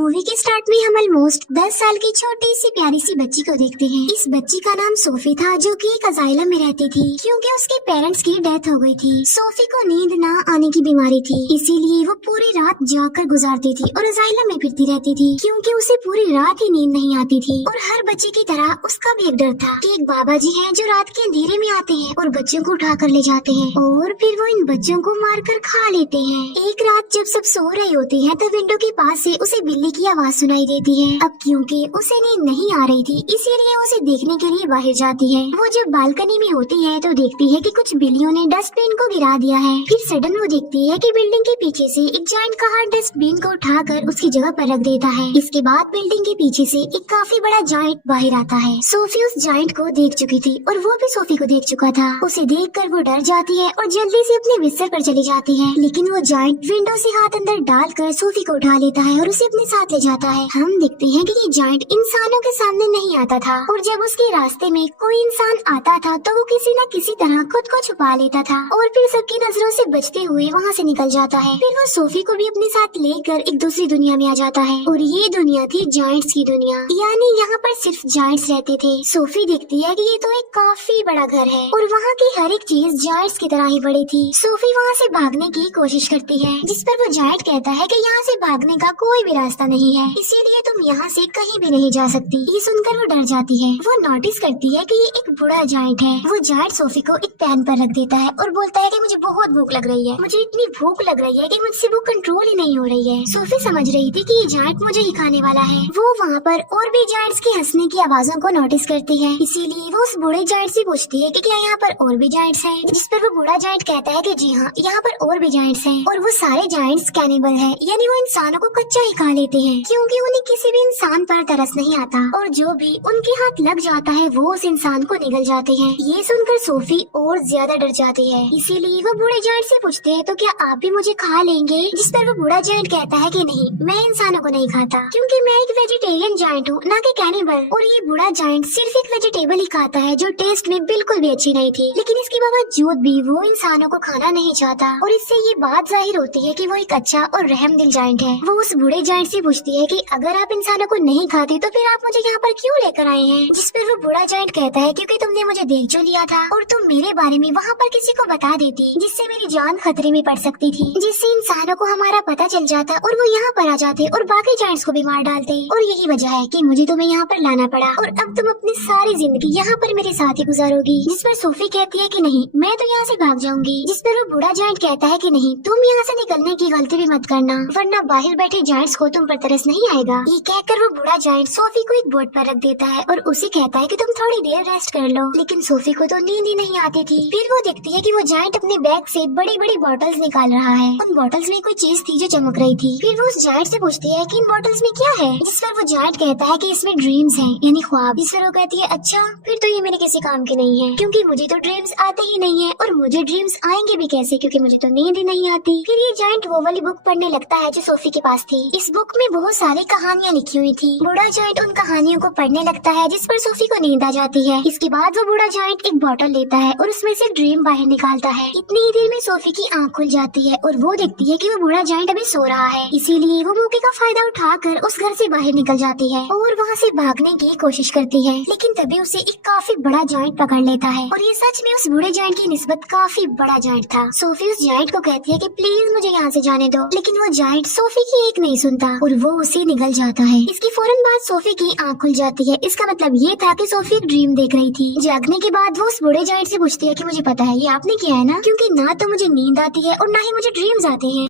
Movie के start में हम ऑलमोस्ट 10 साल की छोटी सी प्यारी सी बच्ची को देखते हैं। इस बच्ची का नाम सोफी था, जो कि एक अजाइलम में रहती थी क्योंकि उसके पेरेंट्स की डेथ हो गई थी। सोफी को नींद न आने की बीमारी थी, इसीलिए वो पूरी रात जाकर गुजारती थी और अजाइलम में फिरती रहती थी क्योंकि उसे पूरी रात ही नींद नहीं आती थी। और हर बच्चे की तरह उसका भी एक डर था कि एक बाबा जी हैं जो रात के अंधेरे में आते हैं और बच्चों को उठा कर ले जाते हैं और फिर वो इन बच्चों को मार कर खा लेते हैं। एक रात जब सब सो रहे होते हैं तो विंडो के पास से उसे बिल्ली की आवाज सुनाई देती है। अब क्योंकि उसे नींद नहीं आ रही थी, इसीलिए उसे देखने के लिए बाहर जाती है। वो जब बालकनी में होती है तो देखती है कि कुछ बिल्लियों ने डस्टबिन को गिरा दिया है। फिर सडन वो देखती है कि बिल्डिंग के पीछे से एक जायंट का हाथ डस्टबिन को उठाकर उसकी जगह पर रख देता है। इसके बाद बिल्डिंग के पीछे से एक काफी बड़ा जायंट बाहर आता है। सोफी उस जायंट को देख चुकी थी और वो भी सोफी को देख चुका था। उसे देखकर वो डर जाती है और जल्दी से अपने बिस्तर पर चली जाती है, लेकिन वो जायंट विंडो से हाथ अंदर डालकर सोफी को उठा लेता है और उसे अपने साथ ले जाता है। हम देखते हैं कि ये जायंट इंसानों के सामने नहीं आता था और जब उसके रास्ते में कोई इंसान आता था तो वो किसी न किसी तरह खुद को छुपा लेता था और फिर सबकी नजरों से बचते हुए वहाँ से निकल जाता है। फिर वो सोफी को भी अपने साथ लेकर एक दूसरी दुनिया में आ जाता है और ये दुनिया थी जायंट्स की दुनिया, यानी यहाँ पर सिर्फ जायंट्स रहते थे। सोफी देखती है कि ये तो एक काफी बड़ा घर है और वहाँ की हर एक चीज जायंट्स की तरह ही बड़ी थी। सोफी वहाँ से भागने की कोशिश करती है, जिस पर वो जायंट कहता है कि यहाँ से भागने का कोई भी रास्ता नहीं है, इसीलिए तुम यहाँ से कहीं भी नहीं जा सकती। ये सुनकर वो डर जाती है। वो नोटिस करती है कि ये एक बूढ़ा जायंट है। वो जायंट सोफी को एक पैन पर रख देता है और बोलता है कि मुझे बहुत भूख लग रही है, मुझे इतनी भूख लग रही है कि मुझसे वो कंट्रोल ही नहीं हो रही है। सोफी समझ रही थी कि ये जायंट मुझे ही खाने वाला है। वो वहाँ पर और भी जायंट्स के हंसने की आवाजों को नोटिस करती है, इसीलिए वो उस बूढ़े जायंट से पूछती है कि क्या यहाँ पर और भी जायंट्स हैं, जिस पर वो बूढ़ा जायंट कहता है कि जी हाँ, यहाँ पर और भी जायंट्स हैं और वो सारे जायंट्स कैनिबल है, यानी वो इंसानों को कच्चा ही खा लेते हैं क्योंकि उन्हें किसी भी इंसान पर तरस नहीं आता और जो भी उनके हाथ लग जाता है वो उस इंसान को निगल जाते हैं। ये सुनकर सोफी और ज्यादा डर जाती है, इसीलिए वो बूढ़े जायंट से पूछते हैं तो क्या आप भी मुझे खा लेंगे, जिस पर वो बूढ़ा जायंट कहता है कि नहीं, मैं इंसानों को नहीं खाता क्योंकि मैं एक वेजिटेरियन जायंट हूँ, न कि कैनिबल। और ये बूढ़ा जायंट सिर्फ एक वेजिटेबल ही खाता है जो टेस्ट में बिल्कुल भी अच्छी नहीं थी, लेकिन इसके बावजूद भी वो इंसानों को खाना नहीं चाहता और इससे ये बात जाहिर होती है कि वो एक अच्छा और रहमदिल जायंट है। वो उस बूढ़े जायंट से पूछती है कि अगर आप इंसानों को नहीं खाते तो फिर आप मुझे यहाँ पर क्यों लेकर आए हैं, जिस पर वो बूढ़ा जायंट कहता है क्योंकि तुमने मुझे देख जो लिया था और तुम मेरे बारे में वहाँ पर किसी को बता देती जिससे मेरी जान खतरे में पड़ सकती थी, जिससे इंसानों को हमारा पता चल जाता और वो यहाँ पर आ जाते और बाकी जायंट्स को भी मार डालते। और यही वजह है कि मुझे तुम्हें यहाँ पर लाना पड़ा और अब तुम अपनी सारी जिंदगी यहाँ पर मेरे साथ ही गुजारोगी, जिस पर सोफी कहती है कि नहीं, मैं तो यहाँ से भाग जाऊंगी, जिस पर वो बूढ़ा जायंट कहता है कि नहीं, तुम यहाँ से निकलने की गलती भी मत करना वरना बाहर बैठे जायंट्स को तुम पर तरस नहीं आएगा। ये कहकर वो बूढ़ा जायंट सोफी को एक बोर्ड पर रख देता है और उसे कहता है कि तुम थोड़ी देर रेस्ट कर लो, लेकिन सोफी को तो नींद ही नहीं आती थी। फिर वो देखती है कि वो जायंट अपने बैग से बड़ी बड़ी बॉटल्स निकाल रहा है। उन बॉटल्स में कोई चीज थी जो चमक रही थी। फिर वो उस जायंट से पूछती है कि इन बॉटल्स में क्या है, जिस पर वो जायंट कहता है कि इसमें ड्रीम्स हैं, यानी ख्वाब। जिस पर वो कहती है अच्छा, फिर तो ये मेरे किसी काम के नहीं है क्योंकि मुझे तो ड्रीम्स आते ही नहीं है और मुझे ड्रीम्स आएंगे भी कैसे क्योंकि मुझे तो नींद ही नहीं आती। फिर ये जायंट वो वाली बुक पढ़ने लगता है जो सोफी के पास थी। इस बुक में बहुत सारी कहानियाँ लिखी हुई थी। बूढ़ा जायंट उन कहानियों को पढ़ने लगता है जिस पर सोफी को नींद आ जाती है। इसके बाद वो बूढ़ा जायंट एक बॉटल लेता है और उसमें से ड्रीम बाहर निकालता है। इतनी ही देर में सोफी की आंख खुल जाती है और वो देखती है कि वो बूढ़ा जायंट अभी सो रहा है, इसीलिए वो मौके का फायदा उठाकर उस घर से बाहर निकल जाती है और वहाँ से भागने की कोशिश करती है, लेकिन तभी उसे एक काफी बड़ा जायंट पकड़ लेता है और ये सच में उस बूढ़े जायंट की निस्बत काफी बड़ा जायंट था। सोफी उस जायंट को कहती है कि प्लीज मुझे यहाँ से जाने दो, लेकिन वो जायंट सोफी की एक नहीं सुनता और वो उसे निगल जाता है। इसकी फौरन बाद सोफी की आंख खुल जाती है। इसका मतलब ये था कि सोफी एक ड्रीम देख रही थी। जागने के बाद वो उस बूढ़े जायंट से पूछती है कि मुझे पता है ये आपने किया है ना, क्योंकि ना तो मुझे नींद आती है और ना ही मुझे ड्रीम्स आते हैं,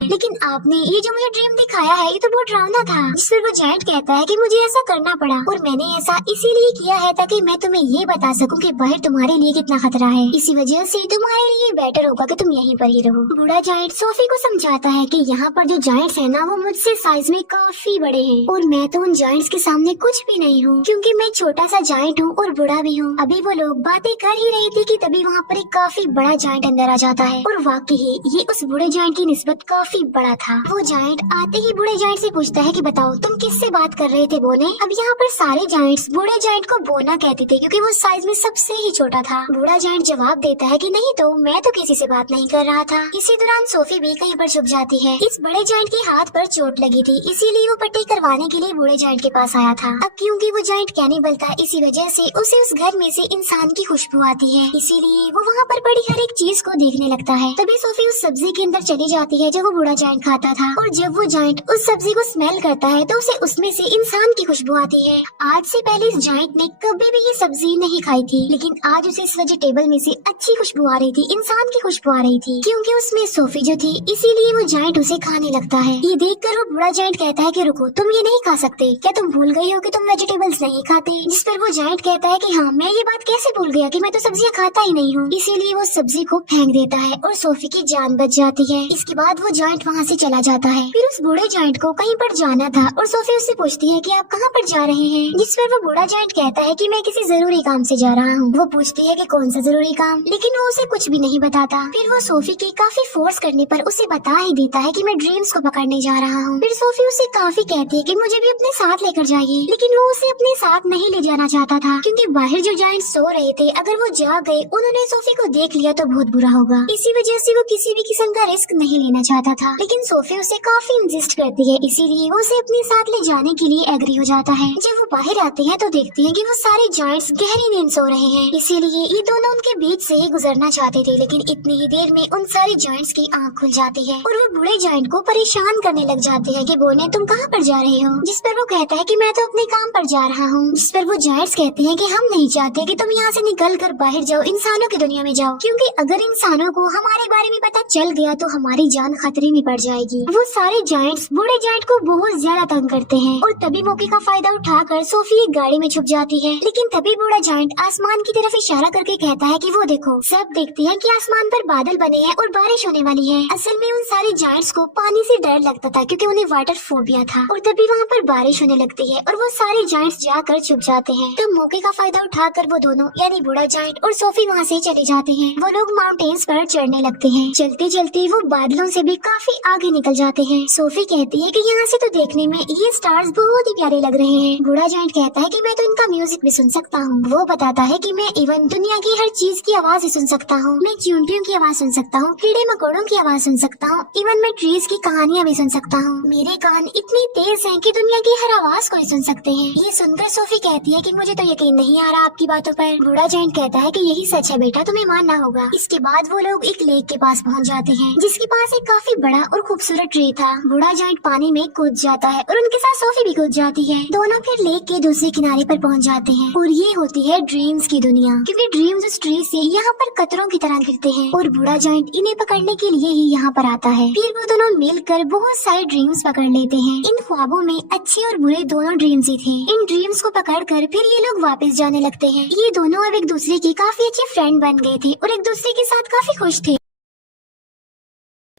लेकिन आपने ये जो मुझे ड्रीम दिखाया है ये तो बहुत डरावना था। जिस पर वो जायंट कहता है कि मुझे ऐसा करना पड़ा और मैंने ऐसा इसीलिए किया है ताकि मैं तुम्हें ये बता सकूं कि बाहर तुम्हारे लिए कितना खतरा है, इसी वजह से तुम्हारे लिए बेटर होगा कि तुम यहीं पर ही रहो। बूढ़ा जायंट सोफी को समझाता है कि यहाँ पर जो जायंट्स है ना वो मुझसे साइज में काफी बड़े हैं और मैं तो उन जायंट्स के सामने कुछ भी नहीं हूँ क्योंकि मैं छोटा सा जायंट हूँ और बूढ़ा भी हूँ। अभी वो लोग बातें कर ही रही थी कि तभी वहाँ पर एक काफी बड़ा जायंट अंदर आ जाता है और वाकई ये उस बूढ़े जायंट की निस्बत काफी काफी बड़ा था। वो जायंट आते ही बूढ़े जायंट से पूछता है कि बताओ तुम किससे बात कर रहे थे बोने। अब यहाँ पर सारे जायंट्स बूढ़े जायंट को बोना कहते थे क्योंकि वो साइज में सबसे ही छोटा था। बूढ़ा जायंट जवाब देता है कि नहीं तो मैं तो किसी से बात नहीं कर रहा था। इसी दौरान सोफी भी कहीं पर छुप जाती है। इस बड़े जायंट के हाथ पर चोट लगी थी, इसीलिए वो पट्टी करवाने के लिए बूढ़े जायंट के पास आया था। अब क्योंकि वो जायंट कैनिबल था, इसी वजह से उसे उस घर में से इंसान की खुशबू आती है, इसीलिए वो वहाँ पर पड़ी हर एक चीज को देखने लगता है। तभी सोफी उस सब्जी के अंदर चली जाती है जो वो बूढ़ा जायंट खाता था, और जब वो जायंट उस सब्जी को स्मेल करता है तो उसे उसमें से इंसान की खुशबू आती है। आज से पहले इस जायंट ने कभी भी ये सब्जी नहीं खाई थी, लेकिन आज उसे इस वेजिटेबल में से अच्छी खुशबू आ रही थी, इंसान की खुशबू आ रही थी, क्योंकि उसमें सोफी जो थी, इसीलिए वो जायंट उसे खाने लगता है। ये देखकर वो बूढ़ा जायंट कहता है कि रुको, तुम ये नहीं खा सकते, क्या तुम भूल गई हो कि तुम वेजिटेबल्स नहीं खाते। जिस पर वो जायंट कहता है कि हाँ, मैं ये बात कैसे भूल गया कि मैं तो सब्जियां खाता ही नहीं हूँ। इसीलिए वो सब्जी को फेंक देता है और सोफी की जान बच जाती है। इसके बाद वो जायंट वहाँ से चला जाता है। फिर उस बूढ़े जायंट को कहीं पर जाना था और सोफी उससे पूछती है कि आप कहाँ पर जा रहे हैं। जिस पर वो बूढ़ा जायंट कहता है कि मैं किसी जरूरी काम से जा रहा हूँ। वो पूछती है कि कौन सा जरूरी काम, लेकिन वो उसे कुछ भी नहीं बताता। फिर वो सोफी के काफी फोर्स करने पर उसे बता ही देता है कि मैं ड्रीम्स को पकड़ने जा रहा हूँ। फिर सोफी उसे काफी कहती है कि मुझे भी अपने साथ लेकर जाइए, लेकिन वो उसे अपने साथ नहीं ले जाना चाहता था, क्योंकि बाहर जो जायंट सो रहे थे, अगर वो जाग गए, उन्होंने सोफी को देख लिया तो बहुत बुरा होगा। इसी वजह से वो किसी भी किस्म का रिस्क नहीं लेना चाहता था। लेकिन सोफी उसे काफी इंसिस्ट करती है, इसीलिए वो उसे अपने साथ ले जाने के लिए एग्री हो जाता है। जब वो बाहर आते हैं तो देखते हैं कि वो सारे जायंट्स गहरी नींद सो रहे हैं, इसीलिए ये दोनों उनके बीच से ही गुजरना चाहते थे, लेकिन इतनी ही देर में उन सारे जायंट्स की आंख खुल जाती है और वो बूढ़े जायंट को परेशान करने लग जाते हैं कि बोने तुम कहाँ पर जा रहे हो। जिस पर वो कहता है कि मैं तो अपने काम पर जा रहा हूँ। जिस पर वो जायंट्स कहते हैं कि हम नहीं चाहते कि तुम यहाँ से निकल कर बाहर जाओ, इंसानों की दुनिया में जाओ, क्योंकि अगर इंसानों को हमारे बारे में पता चल गया तो हमारी जान खतरे में पड़ जाएगी। वो सारे जायंट्स बूढ़े जायंट को बहुत ज्यादा तंग करते हैं और तभी मौके का फायदा उठाकर सोफी एक गाड़ी में छुप जाती है। लेकिन तभी बूढ़ा जायंट आसमान की तरफ इशारा करके कहता है कि वो देखो। सब देखते हैं कि आसमान पर बादल बने हैं और बारिश होने वाली है। असल में उन सारे जायंट्स को पानी से डर लगता था क्योंकि उन्हें वाटर फोबिया था, और तभी वहाँ पर बारिश होने लगती है और वो सारे जायंट्स जाकर छुप जाते हैं। तब मौके का फायदा उठाकर वो दोनों यानी बूढ़ा जायंट और सोफी वहाँ से चले जाते हैं। वो लोग माउंटेन्स पर चढ़ने लगते हैं। चलते चलते वो बादलों से भी काफी आगे निकल जाते हैं। सोफी कहती है कि यहाँ से तो देखने में ये स्टार्स बहुत ही प्यारे लग रहे हैं। बूढ़ा जायंट कहता है कि मैं तो इनका म्यूजिक भी सुन सकता हूँ। वो बताता है कि मैं इवन दुनिया की हर चीज की आवाज ही सुन सकता हूँ। मैं चींटियों की आवाज सुन सकता हूँ, कीड़े मकोड़ों की आवाज सुन सकता हूँ, इवन मैं ट्रीज की कहानियाँ भी सुन सकता हूँ। मेरे कान इतनी तेज हैं कि दुनिया की हर आवाज को ही सुन सकते हैं। ये सुनकर सोफी कहती है कि मुझे तो यकीन नहीं आ रहा आपकी बातों पर। बूढ़ा जायंट कहता है कि यही सच है बेटा, तुम्हें मानना होगा। इसके बाद वो लोग एक लेक के पास पहुंच जाते हैं, जिसके पास एक काफी बड़ा और खूबसूरत ट्री था। बूढ़ा जायंट पानी में कूद जाता है और उनके साथ सोफी भी कूद जाती है। दोनों फिर लेक के दूसरे किनारे पर पहुंच जाते हैं और ये होती है ड्रीम्स की दुनिया, क्योंकि ड्रीम्स उस ट्री से यहाँ पर कतरों की तरह गिरते हैं और बूढ़ा जायंट इन्हें पकड़ने के लिए ही यहाँ पर आता है। फिर वो दोनों मिलकर बहुत सारे ड्रीम्स पकड़ लेते हैं। इन ख्वाबों में अच्छे और बुरे दोनों ड्रीम्स ही थे। इन ड्रीम्स को पकड़कर फिर ये लोग वापस जाने लगते हैं। ये दोनों अब एक दूसरे के काफी अच्छे फ्रेंड बन गए थे और एक दूसरे के साथ काफी खुश थे।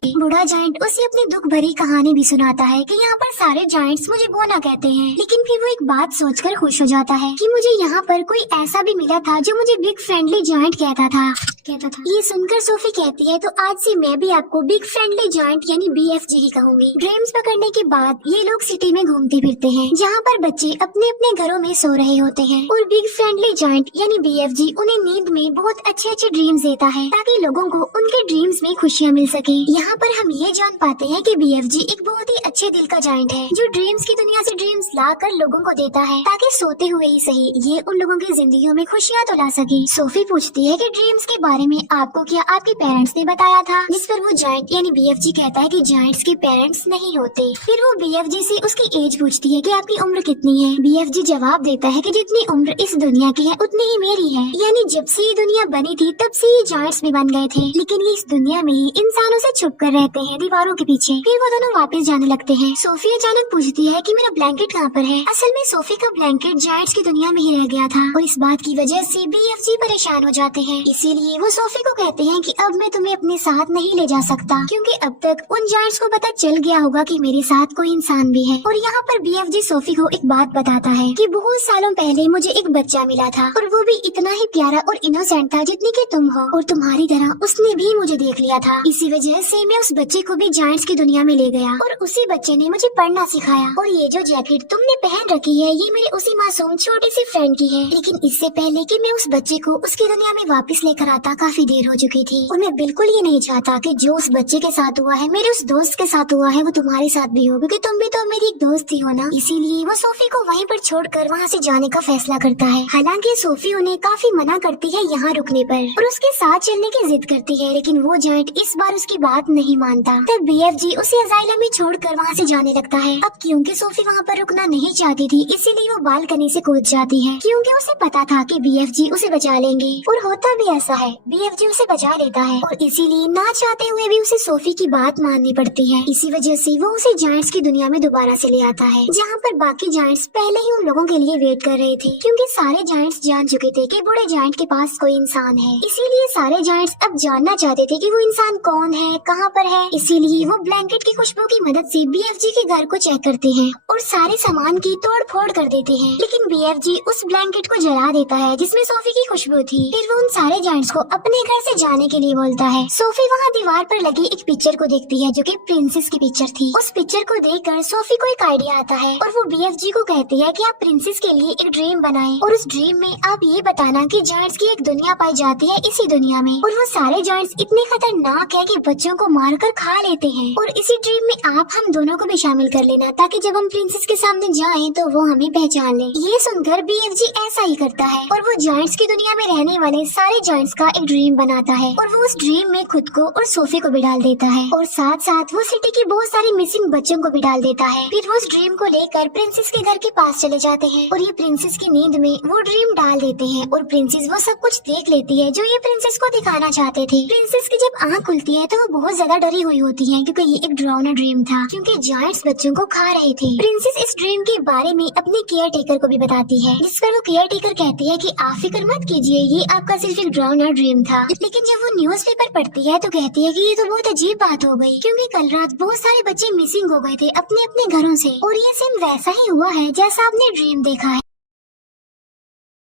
बूढ़ा जायंट उसे अपनी दुख भरी कहानी भी सुनाता है कि यहाँ पर सारे जायंट्स मुझे बोना कहते हैं, लेकिन फिर वो एक बात सोचकर खुश हो जाता है कि मुझे यहाँ पर कोई ऐसा भी मिला था जो मुझे बिग फ्रेंडली जायंट कहता था। ये सुनकर सोफी कहती है तो आज से मैं भी आपको बिग फ्रेंडली जायंट यानी BFG ही कहूंगी। ड्रीम्स पकड़ने के बाद ये लोग सिटी में घूमते फिरते हैं, जहाँ पर बच्चे अपने अपने घरों में सो रहे होते हैं और बिग फ्रेंडली जायंट यानी BFG उन्हें नींद में बहुत अच्छे अच्छे ड्रीम्स देता है ताकि लोगों को उनके ड्रीम्स में खुशियाँ मिल सके। यहाँ पर हम ये जान पाते हैं कि BFG एक बहुत ही अच्छे दिल का जायंट है जो ड्रीम्स की दुनिया से ड्रीम्स ला कर लोगों को देता है ताकि सोते हुए ही सही ये उन लोगों की जिंदगियों में खुशियाँ तो ला सके। सोफी पूछती है कि ड्रीम्स के बारे में आपको क्या आपके पेरेंट्स ने बताया था, जिस पर वो जायंट यानी BFG कहता है कि जायंट्स के पेरेंट्स नहीं होते। फिर वो BFG से उसकी एज पूछती है कि आपकी उम्र कितनी है। BFG जवाब देता है कि जितनी उम्र इस दुनिया की है उतनी ही मेरी है, यानी जब से ये दुनिया बनी थी तब से ये जायंट्स भी बन गए थे, लेकिन ये इस दुनिया में ही इंसानों से छुप कर रहते हैं दीवारों के पीछे। फिर वो दोनों वापस जाने लगते हैं। सोफी अचानक पूछती है कि मेरा ब्लैंकेट कहाँ पर है। असल में सोफी का ब्लैंकेट जायंट्स की दुनिया में ही रह गया था और इस बात की वजह से BFG परेशान हो जाते हैं। इसीलिए वो सोफी को कहते हैं कि अब मैं तुम्हें अपने साथ नहीं ले जा सकता, क्योंकि अब तक उन जायंट्स को पता चल गया होगा कि मेरे साथ कोई इंसान भी है। और यहाँ पर BFG सोफी को एक बात बताता है कि बहुत सालों पहले मुझे एक बच्चा मिला था और वो भी इतना ही प्यारा और इनोसेंट था जितनी कि तुम हो, और तुम्हारी तरह उसने भी मुझे देख लिया था। इसी वजह से मैं उस बच्चे को भी जायंट्स की दुनिया में ले गया और उसी बच्चे ने मुझे पढ़ना सिखाया। और ये जो जैकेट तुमने पहन रखी है ये मेरी उसी मासूम छोटी सी फ्रेंड की है। लेकिन इससे पहले कि मैं उस बच्चे को उसकी दुनिया में वापस लेकर आता काफी देर हो चुकी थी और मैं बिल्कुल ये नहीं चाहता कि जो उस बच्चे के साथ हुआ है मेरे उस दोस्त के साथ हुआ है वो तुम्हारे साथ भी हो, क्योंकि तुम भी तो मेरी एक दोस्त ही हो ना। इसीलिए वो सोफी को वहीं पर छोड़कर वहाँ से जाने का फैसला करता है। हालांकि सोफी उन्हें काफी मना करती है यहाँ रुकने पर और उसके साथ चलने की जिद करती है, लेकिन वो जायंट इस बार उसकी बात नहीं मानता। तब BFG उसे अजाइलम में छोड़कर वहाँ से जाने लगता है। अब क्योंकि सोफी वहाँ पर रुकना नहीं चाहती थी इसीलिए वो बालकनी से कूद जाती है, क्योंकि उसे पता था कि BFG उसे बचा लेंगे। और होता भी ऐसा है, BFG उसे बचा लेता है और इसीलिए ना चाहते हुए भी उसे सोफी की बात माननी पड़ती है। इसी वजह से वो उसे जायंट्स की दुनिया में दोबारा से ले आता है, जहाँ पर बाकी जायंट्स पहले ही उन लोगों के लिए वेट कर रहे थे, क्योंकि सारे जायंट्स जान चुके थे कि बूढ़े जायंट के पास कोई इंसान है। इसीलिए सारे जायंट्स अब जानना चाहते थे कि वो इंसान कौन है, कहाँ पर है। इसीलिए वो ब्लैंकेट की खुशबू की मदद से BFG के घर को चेक करते हैं और सारे सामान की तोड़ फोड़ कर देते हैं। लेकिन BFG उस ब्लैंकेट को जला देता है जिसमें सोफी की खुशबू थी। फिर वो उन सारे जायंट्स को अपने घर से जाने के लिए बोलता है। सोफी वहाँ दीवार पर लगी एक पिक्चर को देखती है जो कि प्रिंसेस की पिक्चर थी। उस पिक्चर को देखकर सोफी को एक आइडिया आता है और वो BFG को कहती है कि आप प्रिंसेस के लिए एक ड्रीम बनाएं और उस ड्रीम में आप ये बताना कि जायंट्स की एक दुनिया पाई जाती है इसी दुनिया में और वो सारे जायंट्स इतने खतरनाक है कि बच्चों को मारकर खा लेते हैं। और इसी ड्रीम में आप हम दोनों को भी शामिल कर लेना ताकि जब हम प्रिंसेस के सामने जाएं तो वो हमें पहचान ले। ये सुनकर BFG ऐसा ही करता है और वो जायंट्स की दुनिया में रहने वाले सारे जायंट्स का एक ड्रीम बनाता है और वो उस ड्रीम में खुद को और सोफी को भी डाल देता है और साथ साथ वो सिटी के बहुत सारे मिसिंग बच्चों को भी डाल देता है। फिर वो उस ड्रीम को लेकर प्रिंसेस के घर के पास चले जाते हैं और ये प्रिंसेस की नींद में वो ड्रीम डाल देते हैं और प्रिंसेस वो सब कुछ देख लेती है जो ये प्रिंसेस को दिखाना चाहते थे। प्रिंसेस की जब आँख खुलती है तो वो बहुत ज्यादा डरी हुई होती है क्योंकि ये एक डरावना ड्रीम था, क्योंकि जायंट्स बच्चों को खा रहे थे। प्रिंसेस इस ड्रीम के बारे में अपने केयर टेकर को भी बताती है, जिस पर वो केयर टेकर कहती है कि आप फिक्र मत कीजिए, ये आपका सिर्फ एक डरावना ड्रीम था। लेकिन जब वो न्यूज़पेपर पढ़ती है तो कहती है कि ये तो बहुत अजीब बात हो गई, क्योंकि कल रात बहुत सारे बच्चे मिसिंग हो गए थे अपने अपने घरों से और ये सेम वैसा ही हुआ है जैसा आपने ड्रीम देखा है।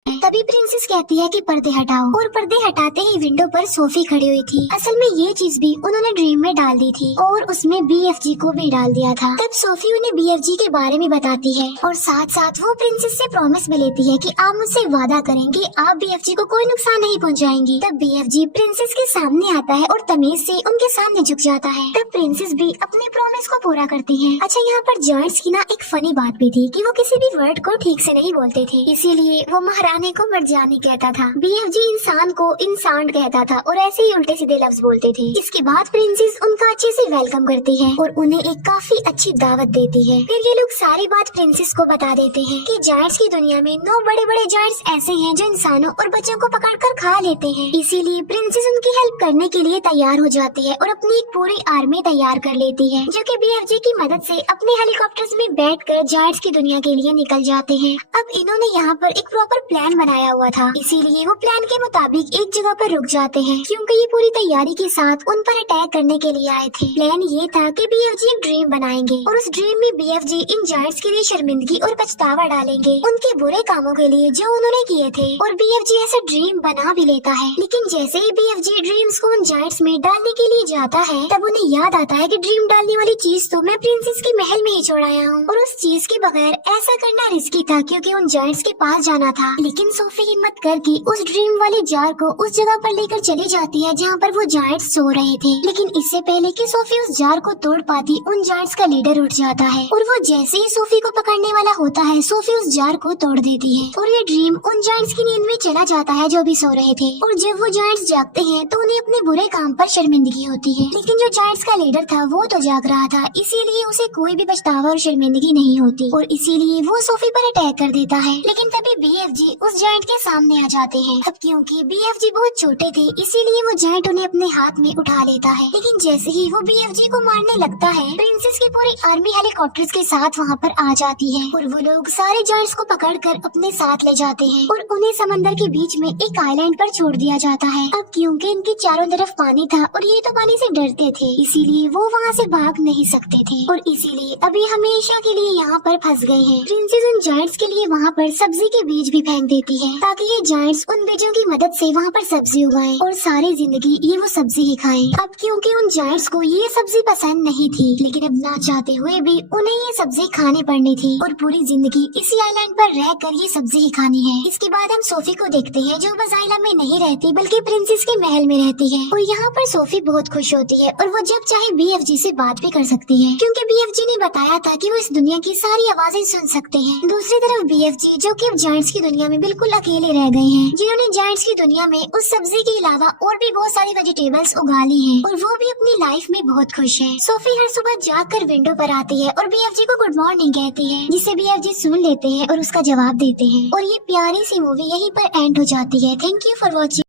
तभी प्रिंसेस कहती है कि पर्दे हटाओ और पर्दे हटाते ही विंडो पर सोफी खड़ी हुई थी। असल में ये चीज भी उन्होंने ड्रीम में डाल दी थी और उसमें BFG को भी डाल दिया था। तब सोफी उन्हें BFG के बारे में बताती है और साथ साथ वो प्रिंसेस से प्रॉमिस भी लेती है कि आप मुझसे वादा करेंगे आप BFG को कोई नुकसान नहीं पहुंचाएंगी। तब BFG प्रिंसेस के सामने आता है और तमीज से उनके सामने झुक जाता है। तब प्रिंसेस भी अपने प्रॉमिस को पूरा करती है। अच्छा, यहाँ पर जायंट्स की ना एक फनी बात भी थी कि वो किसी भी वर्ड को ठीक से नहीं बोलते थे, इसीलिए वो महारानी को मर्जानी कहता था, BFG इंसान को इंसान कहता था और ऐसे ही उल्टे सीधे लफ्ज बोलते थे। इसके बाद प्रिंसेस उनका अच्छे से वेलकम करती है और उन्हें एक काफी अच्छी दावत देती है। फिर ये लोग सारी बात प्रिंसेस को बता देते हैं कि जायंट्स की दुनिया में 9 बड़े बड़े जायंट्स ऐसे हैं जो इंसानों और बच्चों को पकड़कर खा लेते हैं। इसीलिए प्रिंसेस उनकी हेल्प करने के लिए तैयार हो जाती है और अपनी एक पूरी आर्मी तैयार कर लेती है, जो कि BFG की मदद से अपने हेलीकॉप्टर्स में बैठकर जायंट्स की दुनिया के लिए निकल जाते हैं। अब इन्होंने यहाँ पर एक प्रॉपर प्लान बनाया हुआ था, इसीलिए वो प्लान के मुताबिक एक जगह पर रुक जाते हैं, क्योंकि ये पूरी तैयारी के साथ उन पर अटैक करने के लिए आए थे। प्लान ये था कि BFG एक ड्रीम बनाएंगे और उस ड्रीम में BFG इन जायंट्स के लिए शर्मिंदगी और पछतावा डालेंगे उनके बुरे कामों के लिए जो उन्होंने किए थे। और BFG ऐसा ड्रीम बना भी लेता है, लेकिन जैसे ही BFG ड्रीम्स को उन जायंट्स में डालने के लिए जाता है तब उन्हें याद आता है कि ड्रीम डालने वाली चीज तो मैं प्रिंसेस के महल में ही छोड़ाया हूँ और उस चीज के बगैर ऐसा करना रिस्की था, क्योंकि उन जायंट्स के पास जाना था। लेकिन सोफी हिम्मत करके उस ड्रीम वाले जार को उस जगह पर लेकर चली जाती है जहाँ पर वो जायंट्स सो रहे थे। लेकिन इससे पहले कि सोफी उस जार को तोड़ पाती उन जायंट्स का लीडर उठ जाता है और वो जैसे ही सोफी को पकड़ने वाला होता है सोफी उस जार को तोड़ देती है और ये ड्रीम उन जायंट्स की नींद में चला जाता है जो भी सो रहे थे। और जब वो जायंट्स जागते हैं तो उन्हें अपने बुरे काम पर शर्मिंदगी होती है, लेकिन जो जायंट्स का लीडर था वो तो जाग रहा था, इसीलिए उसे कोई भी पछतावा और शर्मिंदगी नहीं होती और इसीलिए वो सोफी पर अटैक कर देता है। लेकिन तभी BFG उस जायंट के सामने आ जाते हैं। अब क्योंकि BFG बहुत छोटे थे इसीलिए वो जायंट उन्हें अपने हाथ में उठा लेता है। लेकिन जैसे ही वो BFG को मारने लगता है प्रिंसेस की पूरी आर्मी हेलीकॉप्टर्स के साथ वहाँ पर आ जाती है और वो लोग सारे जायंट्स को पकड़कर अपने साथ ले जाते हैं और उन्हें समंदर के बीच में एक आइलैंड पर छोड़ दिया जाता है। अब क्योंकि इनके चारों तरफ पानी था और ये तो पानी से डरते थे इसीलिए वो वहाँ से भाग नहीं सकते थे और इसीलिए अभी हमेशा के लिए यहाँ पर फंस गए हैं। प्रिंसेस उन जायंट्स के लिए वहाँ पर सब्जी के बीज भी फेंक देती जाती है ताकि ये जायंट्स उन बीजों की मदद से वहाँ पर सब्जी उगाएं और सारी जिंदगी ये वो सब्जी ही खाएं। अब क्योंकि उन जायंट्स को ये सब्जी पसंद नहीं थी, लेकिन अब ना चाहते हुए भी उन्हें ये सब्जी खानी पड़नी थी और पूरी जिंदगी इसी आइलैंड पर रहकर ये सब्जी ही खानी है। इसके बाद हम सोफी को देखते हैं जो बस आइलैंड में नहीं रहती बल्कि प्रिंसेस के महल में रहती है और यहाँ पर सोफी बहुत खुश होती है और वो जब चाहे BFG से बात भी कर सकती है क्योंकि BFG ने बताया था कि वो इस दुनिया की सारी आवाजें सुन सकते हैं। दूसरी तरफ BFG जो कि अब जायंट्स की दुनिया में बिल्कुल अकेले रह गए हैं, जिन्होंने जायंट्स की दुनिया में उस सब्जी के अलावा और भी बहुत सारी वेजिटेबल्स उगा ली हैं और वो भी अपनी लाइफ में बहुत खुश है। सोफी हर सुबह जाकर विंडो पर आती है और BFG को गुड मॉर्निंग कहती है, जिसे BFG सुन लेते हैं और उसका जवाब देते हैं और ये प्यारी सी मूवी यहीं पर एंड हो जाती है। Thank you for watching.